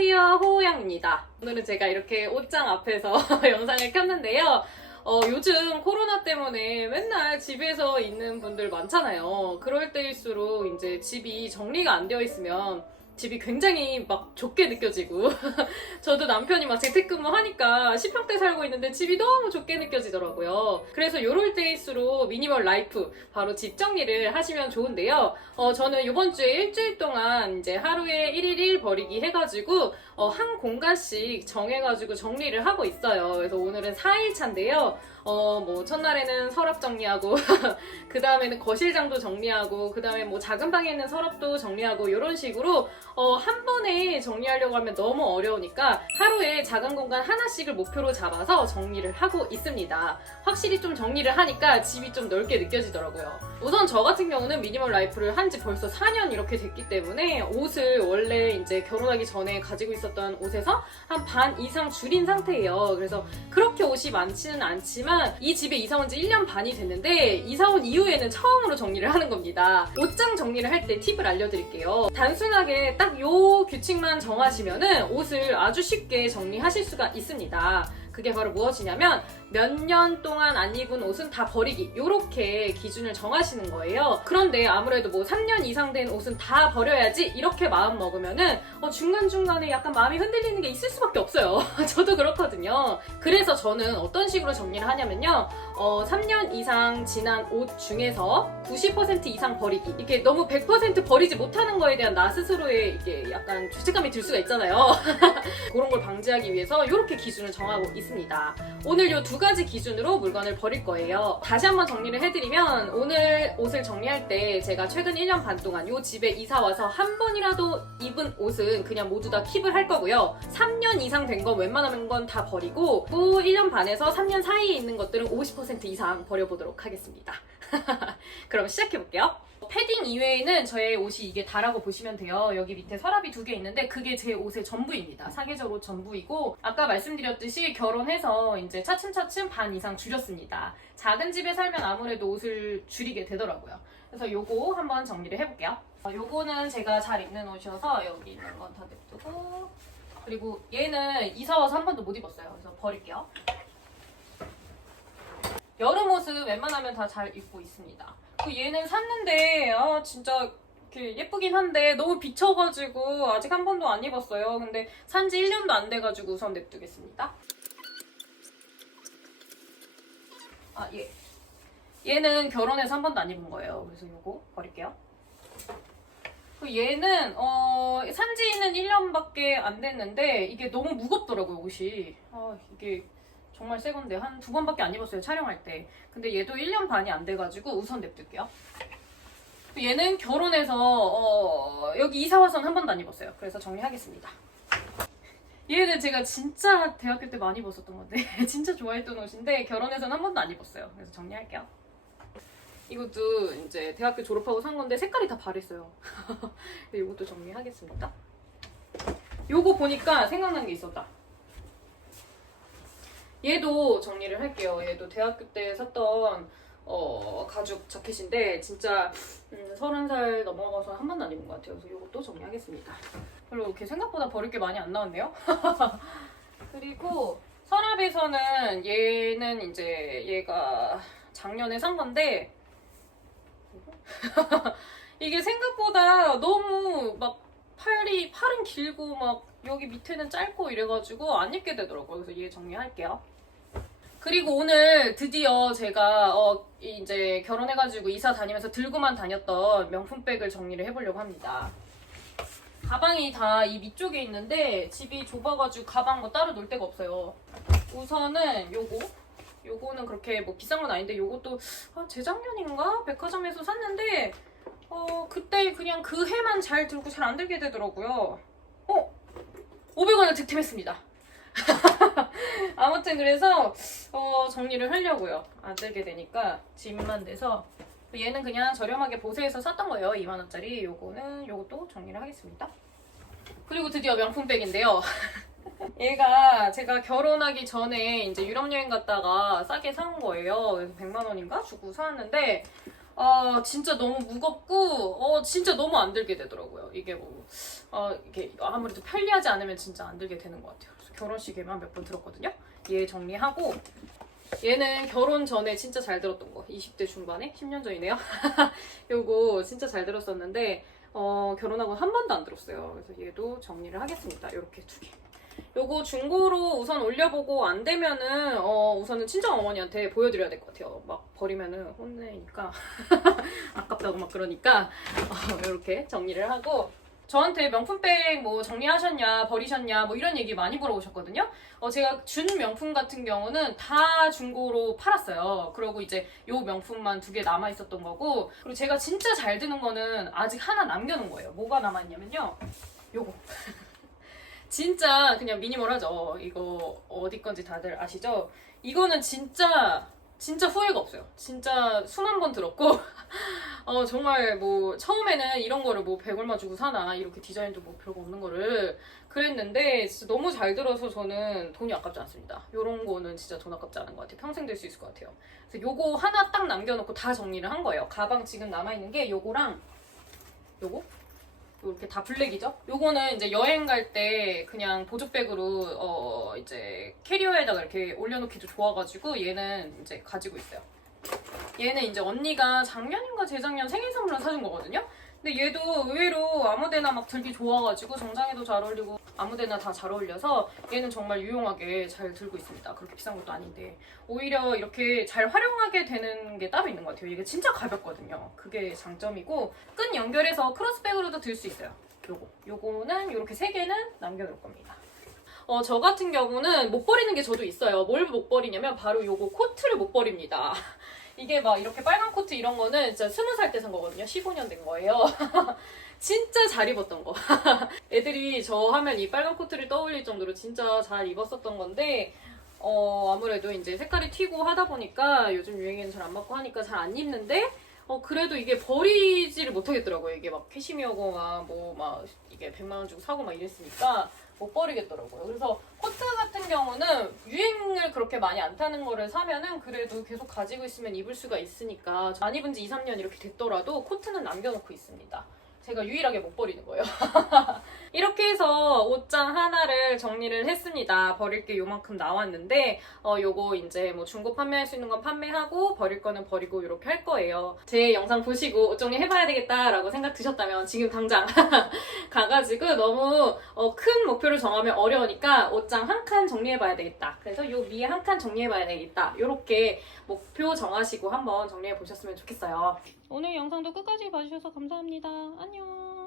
안녕하세요, 호호양입니다. 오늘은 제가 이렇게 옷장 앞에서 영상을 켰는데요. 요즘 코로나 때문에 맨날 집에서 있는 분들 많잖아요. 그럴 때일수록 이제 집이 정리가 안 되어 있으면 집이 굉장히 막 좁게 느껴지고 저도 남편이 막 재택근무 하니까 10평대 살고 있는데 집이 너무 좁게 느껴지더라고요. 그래서 요럴 때일수록 미니멀 라이프, 바로 집 정리를 하시면 좋은데요. 저는 이번 주에 일주일 동안 이제 하루에 1일 1 버리기 해가지고 한 공간씩 정해가지고 정리를 하고 있어요. 그래서 오늘은 4일차인데요. 뭐 첫날에는 서랍 정리하고 그 다음에는 거실장도 정리하고 그 다음에 뭐 작은 방에 있는 서랍도 정리하고 이런 식으로 한 번에 정리하려고 하면 너무 어려우니까 하루에 작은 공간 하나씩을 목표로 잡아서 정리를 하고 있습니다. 확실히 좀 정리를 하니까 집이 좀 넓게 느껴지더라고요. 우선 저 같은 경우는 미니멀 라이프를 한 지 벌써 4년 이렇게 됐기 때문에 옷을 원래 이제 결혼하기 전에 가지고 있었던 옷에서 한 반 이상 줄인 상태예요. 그래서 그렇게 옷이 많지는 않지만 이 집에 이사 온 지 1년 반이 됐는데 이사 온 이후에는 처음으로 정리를 하는 겁니다. 옷장 정리를 할 때 팁을 알려드릴게요. 단순하게 딱 요 규칙만 정하시면은 옷을 아주 쉽게 정리하실 수가 있습니다. 그게 바로 무엇이냐면 몇 년 동안 안 입은 옷은 다 버리기, 요렇게 기준을 정하시는 거예요. 그런데 아무래도 뭐 3년 이상 된 옷은 다 버려야지 이렇게 마음 먹으면은 중간중간에 약간 마음이 흔들리는 게 있을 수밖에 없어요. 저도 그렇거든요. 그래서 저는 어떤 식으로 정리를 하냐면요, 3년 이상 지난 옷 중에서 90% 이상 버리기, 이게 너무 100% 버리지 못하는 거에 대한 나 스스로의 이게 약간 죄책감이 들 수가 있잖아요. 그런 걸 방지하기 위해서 이렇게 기준을 정하고 있습니다. 오늘 이 두 가지 기준으로 물건을 버릴 거예요. 다시 한번 정리를 해드리면, 오늘 옷을 정리할 때 제가 최근 1년 반 동안 이 집에 이사 와서 한 번이라도 입은 옷은 그냥 모두 다 킵을 할 거고요. 3년 이상 된 건 웬만하는 건 다 버리고, 또 1년 반에서 3년 사이에 있는 것들은 50% 이상 버려보도록 하겠습니다. 그럼 시작해볼게요. 패딩 이외에는 저의 옷이 이게 다라고 보시면 돼요. 여기 밑에 서랍이 2개 있는데 그게 제 옷의 전부입니다. 사계절 옷 전부이고, 아까 말씀드렸듯이 결혼해서 이제 차츰차츰 반 이상 줄였습니다. 작은 집에 살면 아무래도 옷을 줄이게 되더라고요. 그래서 요거 한번 정리를 해볼게요. 요거는 제가 잘 입는 옷이어서 여기 있는 건 다 냅두고, 그리고 얘는 이사 와서 한 번도 못 입었어요. 그래서 버릴게요. 여름 옷은 웬만하면 다 잘 입고 있습니다. 얘는 샀는데 진짜 이렇게 예쁘긴 한데 너무 비쳐가지고 아직 한 번도 안 입었어요. 근데 산지 1년도 안 돼가지고 우선 냅두겠습니다. 얘는 결혼해서 한 번도 안 입은 거예요. 그래서 이거 버릴게요. 얘는 산지는 1년밖에 안 됐는데 이게 너무 무겁더라고요, 옷이. 이게 정말 새 건데 한 2번밖에 안 입었어요, 촬영할 때. 근데 얘도 1년 반이 안 돼가지고 우선 냅둘게요. 얘는 결혼해서 여기 이사 와서는 한 번도 안 입었어요. 그래서 정리하겠습니다. 얘는 제가 진짜 대학교 때 많이 입었었던 건데 진짜 좋아했던 옷인데 결혼해서는 한 번도 안 입었어요. 그래서 정리할게요. 이것도 이제 대학교 졸업하고 산 건데 색깔이 다 바랬어요. 이것도 정리하겠습니다. 요거 보니까 생각난 게 있었다. 얘도 정리를 할게요. 얘도 대학교 때 샀던 가죽 자켓인데 진짜 30살 넘어가서 한 번도 안 입은 것 같아요. 그래서 이것도 정리하겠습니다. 별로 이렇게 생각보다 버릴 게 많이 안 나왔네요. 그리고 서랍에서는 얘는 이제 얘가 작년에 산 건데 이게 생각보다 너무 막 팔은 길고 막 여기 밑에는 짧고 이래가지고 안 입게 되더라고요. 그래서 얘 정리할게요. 그리고 오늘 드디어 제가 이제 결혼해가지고 이사 다니면서 들고만 다녔던 명품백을 정리를 해보려고 합니다. 가방이 다 이 밑쪽에 있는데 집이 좁아가지고 가방 뭐 따로 놓을 데가 없어요. 우선은 요거는 그렇게 뭐 비싼 건 아닌데 요것도 재작년인가? 백화점에서 샀는데 그때 그냥 그 해만 잘 들고 잘 안 들게 되더라고요. 500원을 득템했습니다. 아무튼 그래서 정리를 하려고요. 안 들게 되니까 짐만 돼서. 얘는 그냥 저렴하게 보세에서 샀던 거예요. 2만원짜리. 요것도 정리를 하겠습니다. 그리고 드디어 명품백인데요. 얘가 제가 결혼하기 전에 이제 유럽 여행 갔다가 싸게 사온 거예요. 그래서 100만 원인가 주고 사왔는데 진짜 너무 무겁고 진짜 너무 안 들게 되더라고요. 이게 뭐 이게 아무래도 편리하지 않으면 진짜 안 들게 되는 것 같아요. 그래서 결혼식에만 몇 번 들었거든요. 얘 정리하고 얘는 결혼 전에 진짜 잘 들었던 거 20대 중반에 10년 전이네요. 요거 진짜 잘 들었었는데 결혼하고 한 번도 안 들었어요. 그래서 얘도 정리를 하겠습니다. 요렇게 2개. 요거 중고로 우선 올려보고 안 되면은 우선은 친정 어머니한테 보여드려야 될 것 같아요. 막 버리면은 혼내니까 아깝다고 막 그러니까 이렇게 정리를 하고 저한테 명품백 뭐 정리하셨냐 버리셨냐 뭐 이런 얘기 많이 물어보셨거든요. 제가 준 명품 같은 경우는 다 중고로 팔았어요. 그리고 이제 요 명품만 2개 남아 있었던 거고 그리고 제가 진짜 잘 드는 거는 아직 하나 남겨놓은 거예요. 뭐가 남아있냐면요. 요거 진짜 그냥 미니멀하죠. 이거 어디 건지 다들 아시죠? 이거는 진짜 후회가 없어요. 진짜 수만 번 들었고 정말 뭐 처음에는 이런 거를 뭐 100얼마 주고 사나 이렇게 디자인도 뭐 별거 없는 거를 그랬는데 진짜 너무 잘 들어서 저는 돈이 아깝지 않습니다. 이런 거는 진짜 돈 아깝지 않은 것 같아요. 평생 들 수 있을 것 같아요. 그래서 요거 하나 딱 남겨놓고 다 정리를 한 거예요. 가방 지금 남아있는 게 요거랑 요거? 이렇게 다 블랙이죠? 요거는 이제 여행 갈 때 그냥 보조백으로 이제 캐리어에다가 이렇게 올려놓기도 좋아가지고 얘는 이제 가지고 있어요. 얘는 이제 언니가 작년인가 재작년 생일 선물로 사준 거거든요? 근데 얘도 의외로 아무데나 막 들기 좋아가지고 정장에도 잘 어울리고 아무데나 다 잘 어울려서 얘는 정말 유용하게 잘 들고 있습니다. 그렇게 비싼 것도 아닌데 오히려 이렇게 잘 활용하게 되는 게 따로 있는 것 같아요. 이게 진짜 가볍거든요. 그게 장점이고 끈 연결해서 크로스백으로도 들 수 있어요. 요거는 이렇게 3개는 남겨놓을 겁니다. 저 같은 경우는 못 버리는 게 저도 있어요. 뭘 못 버리냐면 바로 요거 코트를 못 버립니다. 이게 막 이렇게 빨간 코트 이런 거는 진짜 20살 때 산 거거든요. 15년 된 거예요. 진짜 잘 입었던 거. 애들이 저 하면 이 빨간 코트를 떠올릴 정도로 진짜 잘 입었었던 건데 아무래도 이제 색깔이 튀고 하다 보니까 요즘 유행에는 잘 안 맞고 하니까 잘 안 입는데 그래도 이게 버리지를 못하겠더라고요. 이게 막 캐시미어고 막 이게 100만 원 주고 사고 막 이랬으니까 못 버리겠더라고요. 그래서 코트 같은 경우는 유행을 그렇게 많이 안 타는 거를 사면은 그래도 계속 가지고 있으면 입을 수가 있으니까 안 입은 지 2, 3년 이렇게 됐더라도 코트는 남겨놓고 있습니다. 제가 유일하게 못 버리는 거예요. 이렇게 해서 옷장 하나를 정리를 했습니다. 버릴 게 요만큼 나왔는데 요거 이제 뭐 중고 판매할 수 있는 건 판매하고 버릴 거는 버리고 이렇게 할 거예요. 제 영상 보시고 옷 정리 해봐야 되겠다라고 생각 드셨다면 지금 당장 가가지고 너무 큰 목표를 정하면 어려우니까 옷장 한 칸 정리해봐야 되겠다. 그래서 요 위에 한 칸 정리해봐야 되겠다. 요렇게 목표 정하시고 한번 정리해 보셨으면 좋겠어요. 오늘 영상도 끝까지 봐주셔서 감사합니다. 안녕.